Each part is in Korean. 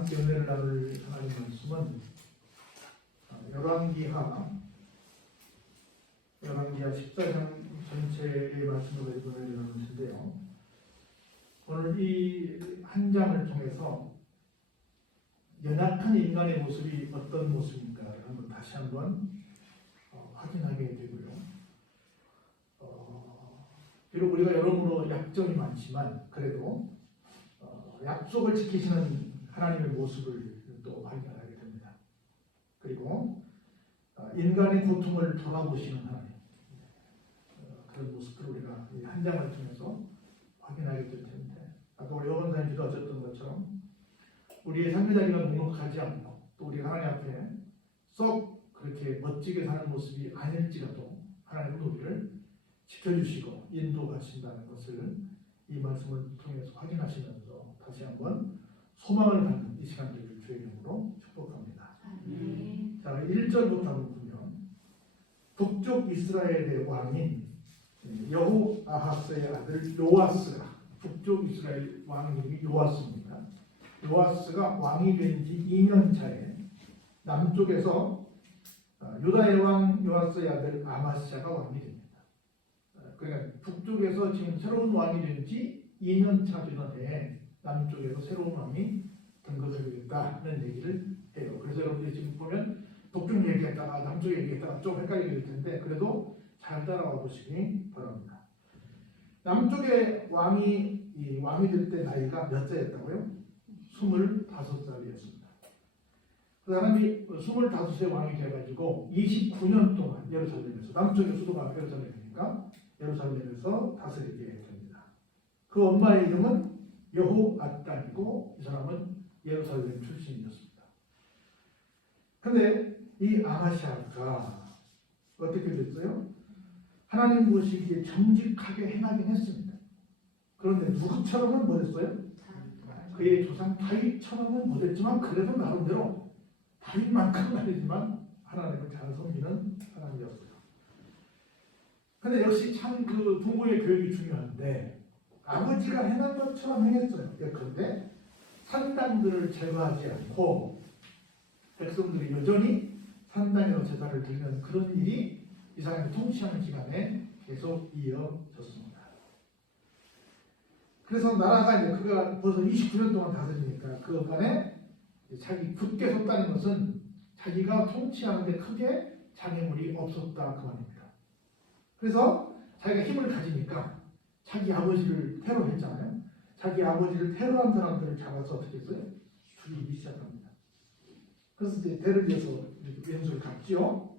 함께 은혜를 나눌 하나님 말씀은 열왕기하 14장 전체의 말씀으로 은혜를 나눌 텐데요. 오늘 이 한 장을 통해서 연약한 인간의 모습이 어떤 모습인가를 다시 한번 확인하게 되고요. 비록 우리가 여러모로 약점이 많지만 그래도 약속을 지키시는 하나님의 모습을 또 발견하게 됩니다. 그리고 인간의 고통을 돌아보시는 하나님, 그런 모습들을 우리가 이 한 장을 통해서 확인하게 될 텐데, 아까 우리 여건사님 기도하셨던 것처럼 우리의 삶의 자리가 녹록하지 않고 또 우리가 하나님 앞에 썩 그렇게 멋지게 사는 모습이 아닐지라도 하나님은 우리를 지켜주시고 인도하신다는 것을 이 말씀을 통해서 확인하시면서 다시 한번 소망을 갖는 이 시간 되길 주의 이름으로 축복합니다. 자, 1절부터 한번 보면 북쪽 이스라엘의 왕인 여호아하스의 아들 요아스가, 북쪽 이스라엘 왕 이름이 요아스입니다. 요아스가 왕이 된 지 2년 차에 남쪽에서 유다의 왕 요아스의 아들 아마스야가 왕이 됩니다. 그러니까 북쪽에서 지금 새로운 왕이 된 지 2년 차 되던 해에 남쪽에서 새로운 왕이 등극하게 됐다는 얘기를 해요. 그래서 여러분들이 지금 보면 북쪽 얘기했다가 남쪽 얘기했다가 좀 헷갈리게 될 텐데 그래도 잘 따라와 보시기 바랍니다. 남쪽의 왕이 될 때 나이가 몇 살이었다고요? 25살이었습니다. 그 사람이 25세 왕이 돼가지고 29년 동안 예루살렘에서, 남쪽의 수도가 예루살렘이니까 예루살렘에서 다스리게 됩니다. 그 엄마의 이름은 여호앗단이고 이 사람은 예루살렘 출신이었습니다. 그런데 이 아마시아가 어떻게 됐어요? 하나님 보시기에 정직하게 행하긴 했습니다. 그런데 누구처럼은 못했어요? 그의 조상 다윗처럼은 못했지만 그래도 나름대로 다윗만큼은 아니지만 하나님을 잘 섬기는 사람이었어요. 근데 역시 참 그 부모의 교육이 중요한데 아버지가 행한 것처럼 행했어요. 그런데 산당들을 제거하지 않고 백성들이 여전히 산당에서 제사를 드리는 그런 일이 이 사람이 통치하는 기간에 계속 이어졌습니다. 그래서 나라가 이제 그가 벌써 29년 동안 다스리니까 그간에 자기 굳게 섰다는 것은 자기가 통치하는데 크게 장애물이 없었다 그 말입니다. 그래서 자기가 힘을 가지니까 자기 아버지를 테러했잖아요. 자기 아버지를 테러한 사람들을 잡아서 어떻게 했어요? 죽이기 시작합니다. 그래서 이제 대를 위해서 왼수를 갚지요.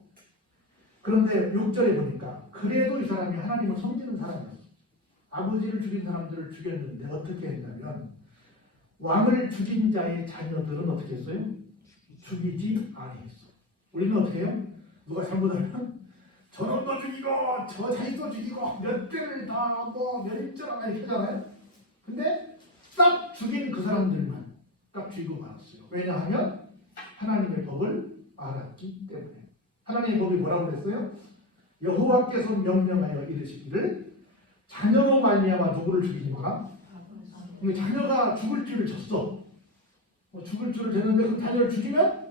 그런데 6절에 보니까 그래도 이 사람이 하나님을 섬기는 사람이었어요. 아버지를 죽인 사람들을 죽였는데 어떻게 했냐면 왕을 죽인 자의 자녀들은 어떻게 했어요? 죽이지 아니했어요. 우리는 어떻게 해요? 누가 잘못하면 저놈도 죽이고 저 자식도 죽이고 몇 대를 다 몇 일자나 이렇게 하잖아요. 근데 딱 죽인 그 사람들만 딱 죽이고 말았어요. 왜냐하면 하나님의 법을 알았기 때문에. 하나님의 법이 뭐라고 그랬어요? 여호와께서 명령하여 이르시기를 자녀로 말미암아 누구를 죽이지 마라. 자녀가 죽을 줄을 졌어. 죽을 줄을 졌는데 그 자녀를 죽이면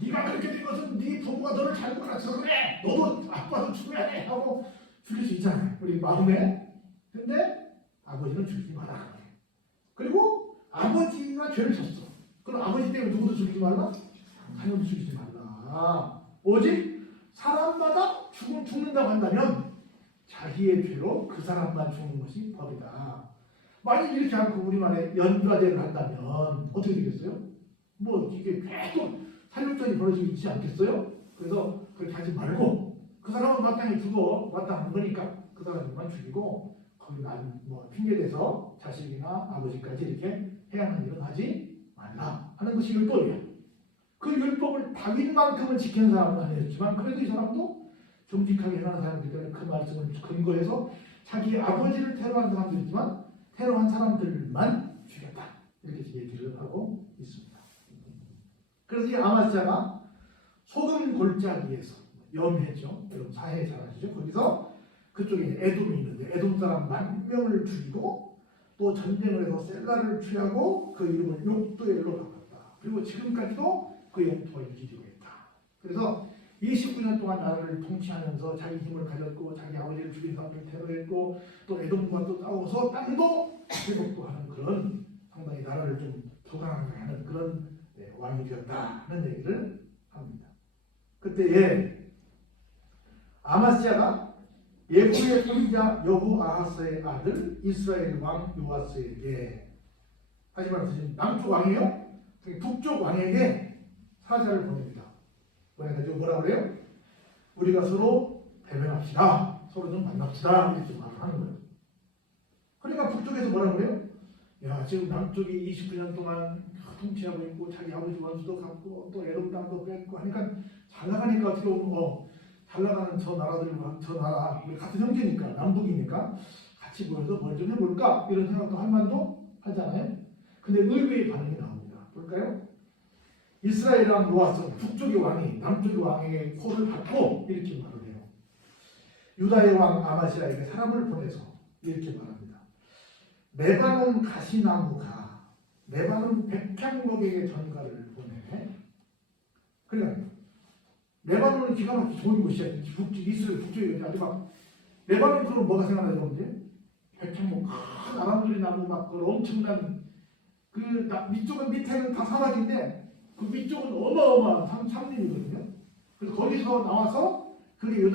네가 그렇게 된 것은 네 부모가 너를 잘못 가르쳐서 그래. 너도 아빠도 죽어야 돼 하고 죽일 수 있잖아요. 우리 마음에. 근데 아버지는 죽이지 마라. 그리고 아버지가 죄를 졌어. 그럼 아버지 때문에 누구도 죽이지 말라? 자녀도 죽이지 말라. 오직 사람마다 죽는다고 한다면 자기의 죄로 그 사람만 죽는 것이 법이다. 만약 이렇게 않고 우리만의 연가제를 한다면 어떻게 되겠어요? 뭐 이게 계속 살육전이 벌어지고 있지 않겠어요? 그래서 그렇게 하지 말고 그 사람은 마땅히 죽어 마땅한 거니까 그 사람만 죽이고 거기 뭐 핑계대서 자식이나 아버지까지 이렇게 해야 하는 일은 하지 말라 하는 것이 율법이에요. 그 율법을 다윗만큼은 지키는 사람은 아니었지만 그래도 이 사람도 정직하게 행하는 사람이기 때문에 그 말씀을 근거해서 자기 아버지를 테러한 사람도 있지만 테러한 사람들만 죽였다 이렇게 얘기를 하고 있습니다. 그래서 이 아마스야가 소금 골짜기에서 염해죠. 여러분 사해 잘 아시죠? 거기서 그쪽에 에돔이 있는데 에돔 사람 10,000명을 죽이고 또 전쟁을 해서 셀라를 취하고 그 이름을 욕두엘로 바꿨다. 그리고 지금까지도 그 영토가 유지되고 있다. 그래서 29년 동안 나라를 통치하면서 자기 힘을 가졌고 자기 아버지를 죽인 사람을 테러했고 또 에돔과 또 싸워서 땅도 회복도 하는 그런 상당히 나라를 좀 도강하게 하는 그런 왕이 되었다는 얘기를 합니다. 그때에 아마스야가 예후의 손자 여호아하스의 아들 이스라엘 왕 요아스에게, 다시 말해서 지금 남쪽 왕이에요. 북쪽 왕에게 사자를 보냅니다. 보내가지고 뭐라 그래요? 우리가 서로 대면합시다. 서로 좀 만납시다. 이렇게 말을 하는 거예요. 그러니까 북쪽에서 뭐라 그래요? 야, 지금 남쪽이 29년 동안 통치하고 있고 자기 아버지 원수도 갖고 또 에돔 땅도 뺏고 하니까 잘 나가니까 어떻게 보면 잘 나가는 저 나라들과 저 나라 우리 같은 형제니까 남북이니까 같이 모여서 뭘 좀 해볼까 이런 생각도 할 만도 하잖아요. 근데 의외의 반응이 나옵니다. 볼까요? 이스라엘 왕 요아스 북쪽의 왕이 남쪽의 왕에게 코를 받고 이렇게 말을 해요. 유다의 왕 아마시아에게 사람을 보내서 이렇게 말합니다. 레바논 가시나무가 레바논 백향목에게 전가를 보내. 그러니까 레바논은 기가 막히게 좋은 곳이야. 이스라엘 북쪽에 아주 막 레바논 그럼 뭐가 생각나죠? 이제 백향목 큰 아람들이 나무 막 그 엄청난 그 위쪽은 밑에는 다 사막인데 그 위쪽은 어마어마한 산림이거든요. 그래서 거기서 나와서 그게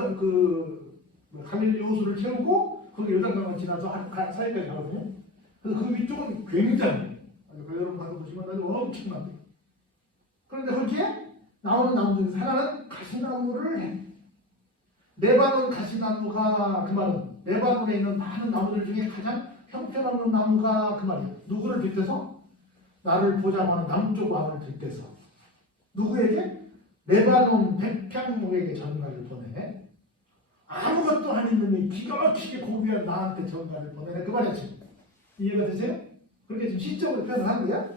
갈릴리 호수를 채우고 거기 요단강을 지나서 사이까지 가거든요. 그래서 그 위쪽은 굉장히 여러분 가서 보시면 아주 엄청납니다. 그런데 거기에 나오는 나무 중에 하나는 가시나무를 해. 레바논 가시나무가 그 말은 레바논에 있는 많은 나무들 중에 가장 형편없는 나무가 그 말이에요. 누구를 빗대서? 나를 보자고 하는 남쪽 왕을 빗대서 누구에게? 레바논 백향목에게 전가를 보내. 아무것도 아닌 놈이 기가 막히게 고귀한 나한테 전가를 보내네 그 말이야 지금. 이해가 되세요? 그렇게 지금 시적으로 표현을 하는 거야.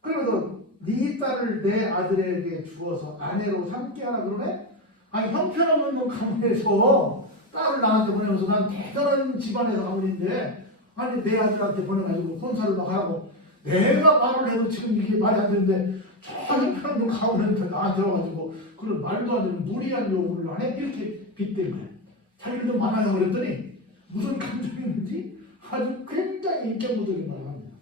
그러면서 네 딸을 내 아들에게 주어서 아내로 삼게 하라 그러네. 아니 형편없는 놈 가문에서 딸을 나한테 보내면서 난 대단한 집안에서 가문인데 아니 내 아들한테 보내가지고 혼사를 막 하고 내가 말을 해도 지금 이게 말이 안 되는데 저 형편없는 가문한테 나한테 와가지고 그런 말도 안 되는 무리한 요구를 안 해? 이렇게 빗댄 거야. 자기도 많아요 그랬더니 무슨 감정이 있는지 아주 굉장히 인격무적인 말을 합니다.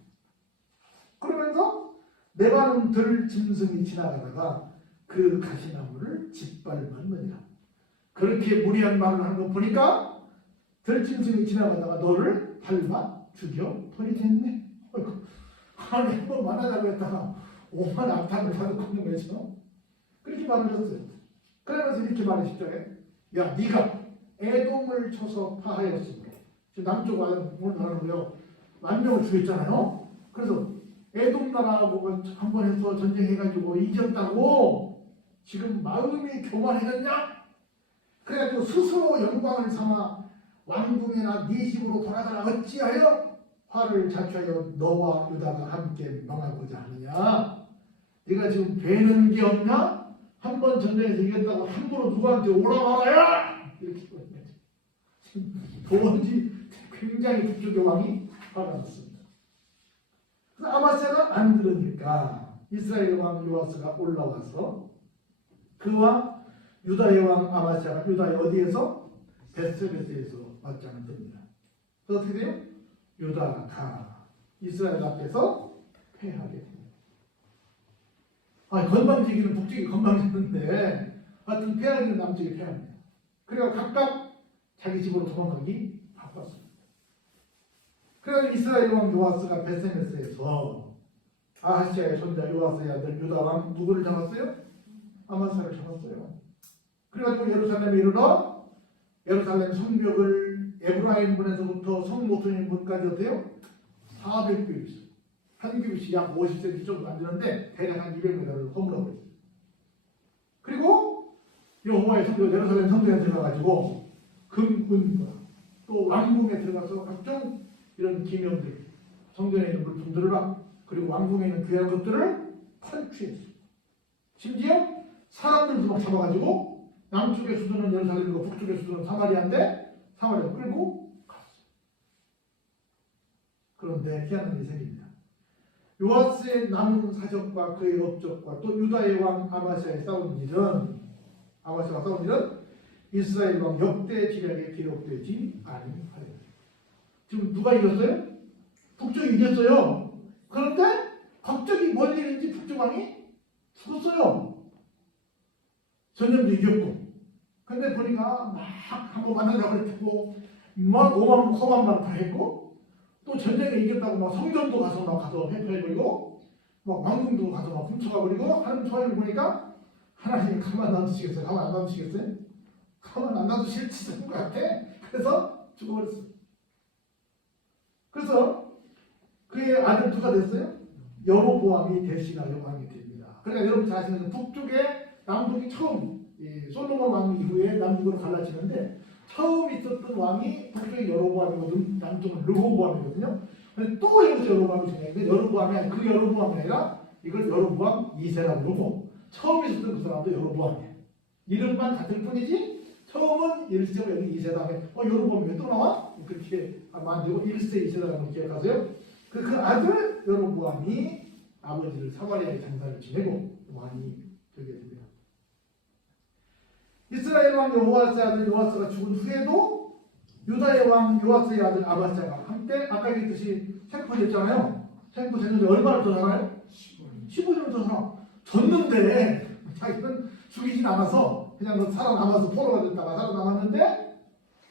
그러면서 레바논 들 짐승이 지나가다가 그 가시나무를 짓밟았느니라. 그렇게 무리한 말을 하는 거 보니까 들 짐승이 지나가다가 너를 밟아 죽여 버리겠네. 아니 한번 만나자고 했다가 오만 악탄을 받고 거죠. 그렇게 말을 했어요. 그러면서 이렇게 말하십시오. 야 네가 에돔을 쳐서 파하였으므로 지금 남쪽 오늘 말하는 거요. 만명을 죽였잖아요. 그래서 에돔 나라하고 한 번 해서 전쟁해가지고 이겼다고 지금 마음이 교만해졌냐? 그래가지고 스스로 영광을 삼아 왕궁이나 네 집으로 돌아가라 어찌하여 화를 자초하여 너와 유다가 함께 망하고자 하느냐? 네가 지금 배는 게 없냐? 한 번 전쟁에서 이겼다고 함부로 누구한테 오라 말아야! 이렇게 지금 도원지 굉장히 북쪽의 왕이 화가 났습니다. 그래서 아마스야가 안 들으니까 이스라엘 왕 요아스가 올라와서 그와 유다의 왕 아마스야가 유다의 어디에서? 베스베스에서 맞짱을 듭니다. 그래서 어떻게 돼요? 유다가 이스라엘 앞에서 패하게 됩니다. 건방지기는 북쪽이 건방지는데 하여튼 패하기는 남쪽이 패합니다. 그래서 각각 자기 집으로 도망가기 바빴습니다. 그래서 이스라엘 왕 요아스가 베스메스에서 아하시아의 손자 요아스의 아들 유다 왕 누구를 잡았어요? 아마스야를 잡았어요. 그래가지고 예루살렘에 이르러 예루살렘 성벽을 에브라임 문에서부터 성모퉁이 문까지 어때요? 400뷸 있어요. 한 규빗이 약 50cm 정도 안 되는데 대략 한 200m를 허물어버렸어요. 그리고 여호와의 성벽 예루살렘 성전에 들어가가지고 금은과 또 왕궁에 들어가서 각종 이런 기명들 성전에 있는 물품들을 그리고 왕궁에 있는 귀한 것들을 탈취했어요. 심지어 사람들도 막 잡아가지고 남쪽의 수도는 예루살렘이고 북쪽의 수도는 사마리아인데 사마리아 끌고 갔어요. 그런데 희한한 일이 생깁니다. 요아스의 남은 사적과 그의 업적과 또 유다의 왕 아마시아의 싸운 일은 아마시아가 싸운 일은 이스라엘 왕 역대 지략에 기록되지 아니하리라. 지금 누가 이겼어요? 북쪽이 이겼어요. 그런데 갑자기 뭔 일인지 북쪽 왕이 죽었어요. 전쟁도 이겼고. 근데 보니까 막 한번 만나자고 했고 막 오만 허만만 다 했고 또 전쟁에 이겼다고 막 성전도 가서 회파해버리고 막 왕궁도 가서 막 훔쳐가버리고 하는 소리를 보니까 하나님 가만 놔두시겠어요? 가만 안 놔두시겠어요? 가만 안 놔두실 것 같아. 그래서 죽어버렸어요. 그래서 그의 아들 누가 됐어요? 여로보암이 대신하여 왕이 됩니다. 그러니까 여러분 잘 아시는 북쪽에 남북이 처음 솔로몬 왕 이후에 남북으로 갈라지는데 처음 있었던 왕이 북쪽의 여로보암이거든, 남쪽은 르호보암이거든요. 근데 또 여기서 여로보암이 생겼는데 여로보암이 아니라 그 여로보암이 아니라 이걸 여로보암 2세라고 그러고 처음 있었던 그 사람도 여로보암이에요. 이름만 같을 뿐이지 처음은 1세고 여기 2세 다음에 여로보암이 왜 또 나와? 그렇게 만들고 1세 2세라고 기억하세요? 그 아들 여로보암이 아버지를 사마리아에 장사를 지내고 왕이 되게 됩니다. 이스라엘 왕 여호아스의 아들 요아스가 죽은 후에도 유다의 왕 요아스의 아들 아마스야가 한때 아까 얘기했듯이 생포됐잖아요. 생포됐는데 얼마나 더 살아요? 15년 더 살아. 졌는데 자기는 죽이진 않아서 그냥 살아남아서 포로가 됐다가 살아남았는데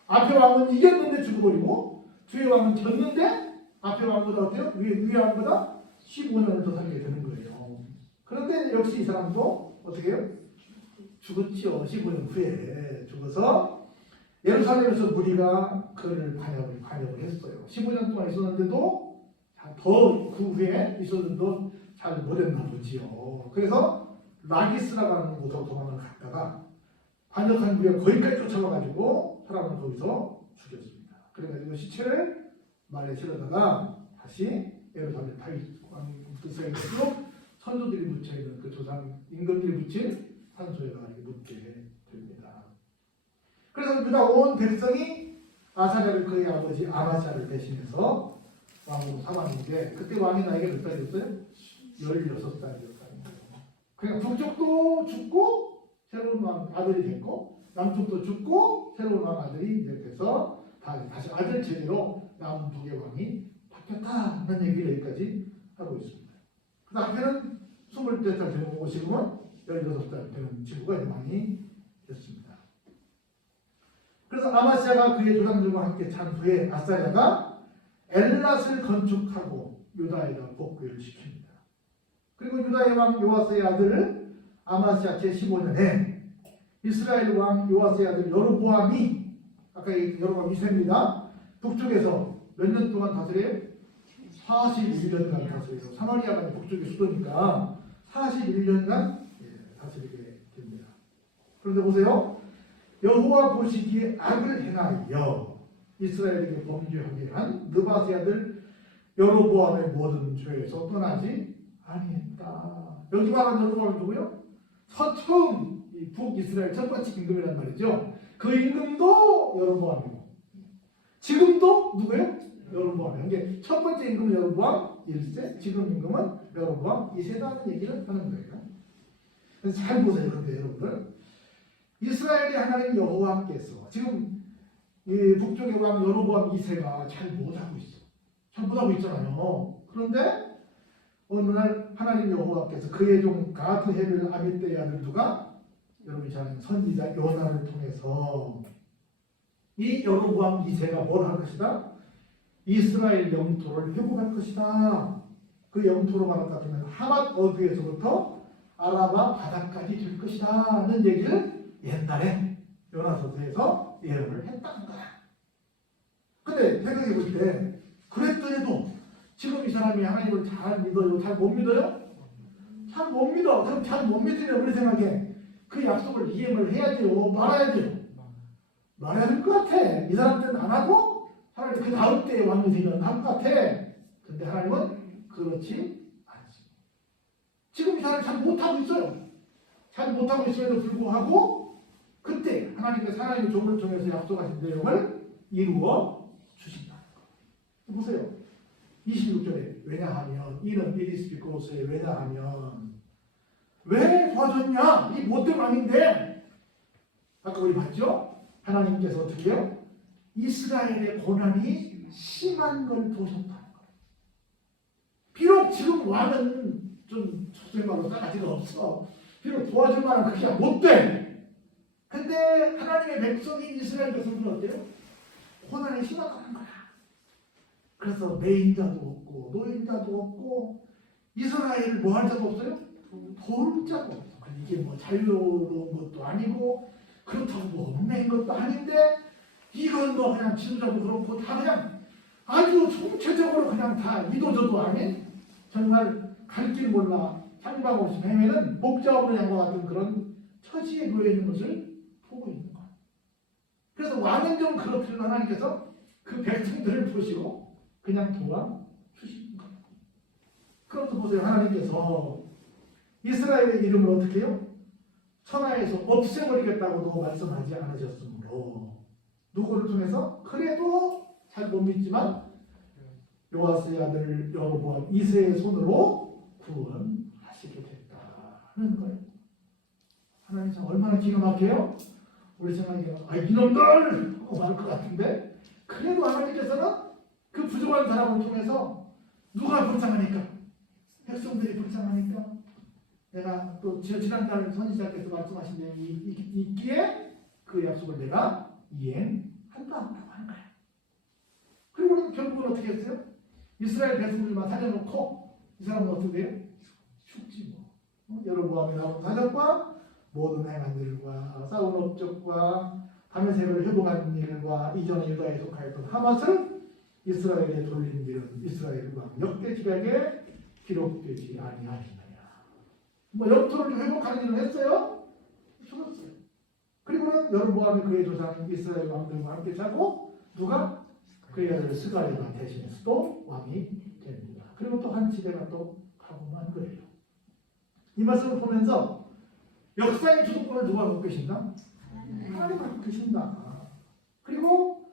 앞에 왕은 이겼는데 죽어버리고 뒤에 왕은 졌는데 앞에 왕보다 어때요? 위에 왕보다 15년을 더 살게 되는 거예요. 그런데 역시 이 사람도 어떻게 해요? 죽었지요. 15년 후에 죽어서 예루살렘에서 무리가 그를 반역을 했어요. 15년 동안 있었는데도 더 그 후에 있었는데도 잘 못했나 보지요. 그래서 라기스라고 하는 곳으로 도망을 갔다가 반역한 무리가 거기까지 쫓아와가지고 사람을 거기서 죽였습니다. 그래가지고 시체를 말에 실어다가 다시 예루살렘 다윗 왕들에게 선조들이 묻혀있는 그 조상 임금들이 묻힌 산소에다가 이렇게 묻게 됩니다. 그래서 유다 온 백성이 아사랴를 그의 아버지 아마시아를 대신해서 왕으로 삼았는데 그때 왕의 나이가 몇 살이었어요? 16살이었다는 거예요. 그러니까 북쪽도 죽고 새로운 왕 아들이 됐고 남쪽도 죽고 새로운 왕 아들이 이제 돼서 다시 아들 제대로 남은 북의 왕이 바뀌었다는 얘기를 여기까지 하고 있습니다. 그 앞에는 22살 되는 거고 지금은 16살 되는 친구가 많이 됐습니다. 그래서 아마시아가 그의 조상들과 함께 찬 후에 아사랴가 엘랏을 건축하고 유다에다 복귀를 시킵니다. 그리고 유다의 왕 요아스의 아들 아마시아 제15년에 이스라엘 왕 요아스의 아들 여로보암이 아까 여로보암 2세입니다. 북쪽에서 몇 년 동안 다스려요? 41년간 다스려요. 사마리아가 북쪽의 수도니까 41년간 다스리게 됩니다. 그런데 보세요. 여호와 보시기에 악을 행하여 이스라엘에게 범죄하게 한 느바스의 아들 여로보암의 모든 죄에서 떠나지 아니했다. 여기 말하는 여로보암이 누구요? 처음 이 북이스라엘 첫 번째 임금이란 말이죠. 그 임금도 여로보암이고 지금도 누구예요? 여로보암이에요. 이게 첫 번째 임금은 여로보암 1세, 지금 임금은 여로보암 2세라는 얘기를 하는 거예요. 그래서 잘 보세요. 그런데 여러분들 이스라엘의 하나님 여호와께서 지금 이 북쪽의 왕 여로보암 2세가 잘 못하고 있어. 잘 못하고 있잖아요. 그런데 어느 날 하나님 여호와께서 그의 종 가드 헤벨 아mit대의 아들 누가 여러분이 잘 아는 선지자 요나를 통해서 이 여로보암 2세가 뭘 할 것이다? 이스라엘 영토를 회복할 것이다. 그 영토로 말할 것 같으면 하맛 어귀에서부터 아라바 바다까지 될 것이다 하는 얘기를 옛날에 요나서에서 예언을 했다는 거야. 근데 생각해 볼 때 그랬더니도 지금 이 사람이 하나님을 잘 믿어요? 잘 못 믿어요? 잘 못 믿어. 그럼 잘 못 믿으면 우리 생각에 그 약속을 이행을 해야 돼요? 말아야 돼요? 말해야 될 것 같아. 이 사람 때는 안 하고 하나님 그 다음 때에 왕이 되면 할 것 같아. 근데 하나님은 그렇지 않지. 지금 이 사람이 잘 못하고 있어요. 잘 못하고 있음에도 불구하고 그때 하나님께서 하나님의 종을 통해서 약속하신 내용을 이루어 주신다. 보세요. 26절에 왜냐하면 이는 이리스 비코스에 왜냐하면 왜 도와줬냐? 이 못된 왕인데 아까 우리 봤죠? 하나님께서 어떻게 해요? 이스라엘의 고난이 심한 걸 보셨다는 거예요. 비록 지금 왕은 좀 속생말로 싸가지가 없어. 비록 도와줄 만한 그게 못돼. 근데 하나님의 백성인 이스라엘 백성들은 어때요? 고난이 심하다는 거야. 그래서 매인자도 없고 노인자도 없고 이스라엘 뭐 할 자도 없어요? 도울 자도 없어. 이게 뭐 자유로운 것도 아니고 그렇다고 뭐 얽매인 것도 아닌데 이건 뭐 그냥 지도자도 그렇고 다 그냥 아주 총체적으로 그냥 다 이도저도 아닌 정말 갈 길 몰라 상방 없이 헤매는 목자업을 양과 같은 그런 처지에 놓여 있는 것을 보고 있는 거예요. 그래서 왕은 좀 그렇듯 하나님께서 그 백성들을 보시고 그냥 도와주시는 거예요. 그것도 보세요. 하나님께서 이스라엘의 이름을 어떻게 해요? 천하에서 없애버리겠다고도 말씀하지 않으셨으므로 누구를 통해서? 그래도 잘 못 믿지만 요아스의 아들 여로보암 2세의 손으로 구원하시게 됐다는 거예요. 하나님 참 얼마나 기가 막혀요? 우리 생각에 이놈들! 하고 말할 것 같은데 그래도 하나님께서는 그 부족한 사람을 통해서 누가 불쌍하니까? 백성들이 불쌍하니까 내가 또 지난달 선지자께서 말씀하신 내용이 있기에 그 약속을 내가 이행한다라고 하는 거예요. 그리고 결국은 어떻게 했어요? 이스라엘 백성들만 살려놓고 이 사람은 어떻게 돼요? 죽지 뭐. 여로보암이 나온 사적과 모든 행한 일과 싸운 업적과 밤의 새벽을 회복한 일과 이전에 유다에 속하였던 하맛을 이스라엘에 돌린 일은 이스라엘 왕 역대 기록에 기록되지 아니하시느냐. 뭐 영토를 회복하는 일을 했어요? 죽었어요. 그리고는 여로보암이 그의 조상 이스라엘 왕들과 함께 자고 누가? 그의 아들 스가랴가 대신해서 또 왕이 됩니다. 그리고 또 한 지대가 또 가고만 거예요. 이 말씀을 보면서 역사의 주도권을 누가 갖고 계신다? 하나님 갖고 계신다. 그리고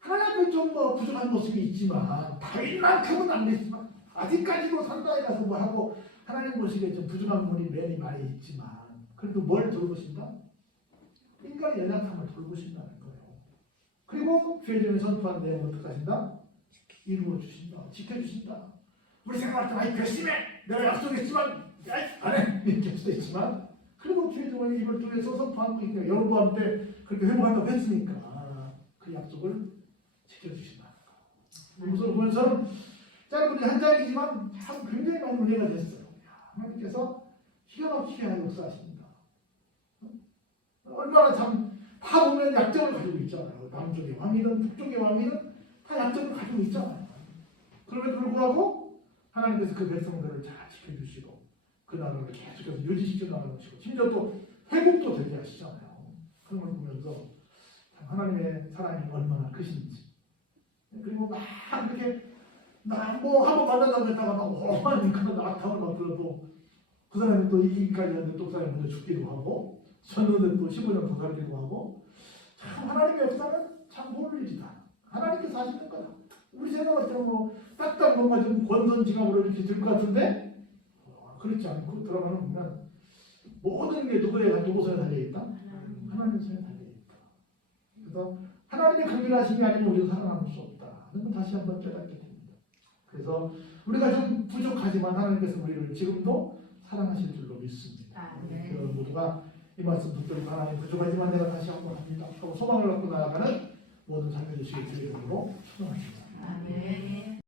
하나님은 좀 뭐 부족한 모습이 있지만 다윗만큼은 안 됐지만 아직까지도 산다에 가서 뭐 하고 하나님 보시기에 좀 부족한 부분이 매일 많이 있지만 그래도 뭘 돌보신다? 인간의 연약함을 돌보신다는 거예요. 그리고 죄전에 선포한 내용을 어떻게 하신다? 이루어주신다. 지켜주신다. 우리 생각할 때 아이 괘씸해! 내가 약속했지만 안 해! 이렇게 할 수도 있지만 그리고 죄전에 입을 통해서 선포한 거니까 여로보암 때 그렇게 회복한다고 했으니까 그 약속을 지켜주신다는 거예요. 우선 보면서는 짧은 한 장이지만 참 굉장히 많은 은혜가 됐어요. 하나님께서 기가 막히게 역사하십니다. 얼마나 참 다 보면 약점을 가지고 있잖아요. 남쪽의 왕이든 북쪽의 왕이든 다 약점을 가지고 있잖아요. 그럼에도 불구하고 하나님께서 그 백성들을 잘 지켜주시고 그 나라를 계속해서 유지시켜 나가시고 심지어 또 회복도 되게 하시잖아요. 그런 걸 보면서 하나님의 사랑이 얼마나 크신지 그리고 막 이렇게 뭐 한번 만난다고 했다가 막 오만 그런 낙타를 막 들어도 그 사람이 또 이기까지 하는데 또 그 사람이 먼저 죽기도 하고 전우는 또 15년 더 살기도 하고 참 하나님의 역사는 참 모를 일이다. 하나님께서 하시는 거다. 우리 생각할 때는 뭐 딱딱 뭔가 좀 권선징악으로 이렇게 될 것 같은데 그렇지 않고 들어가는 보면 모든 게 누구 손에 달려있다? 하나님 손에 달려있다. 그래서 하나님의 긍휼하심이 아니면 우리도 살아남을 수 없다. 이건 다시 한번 깨닫게 됩니다. 그래서 우리가 좀 부족하지만 하나님께서 우리를 지금도 사랑하실 줄로 믿습니다. 여러분 모두가 이 말씀 듣고 하나님 부족하지만 내가 다시 한번 합니다 하고 소망을 갖고 나아가는 모든 삶을 주시기 주의 이름으로 축원합니다.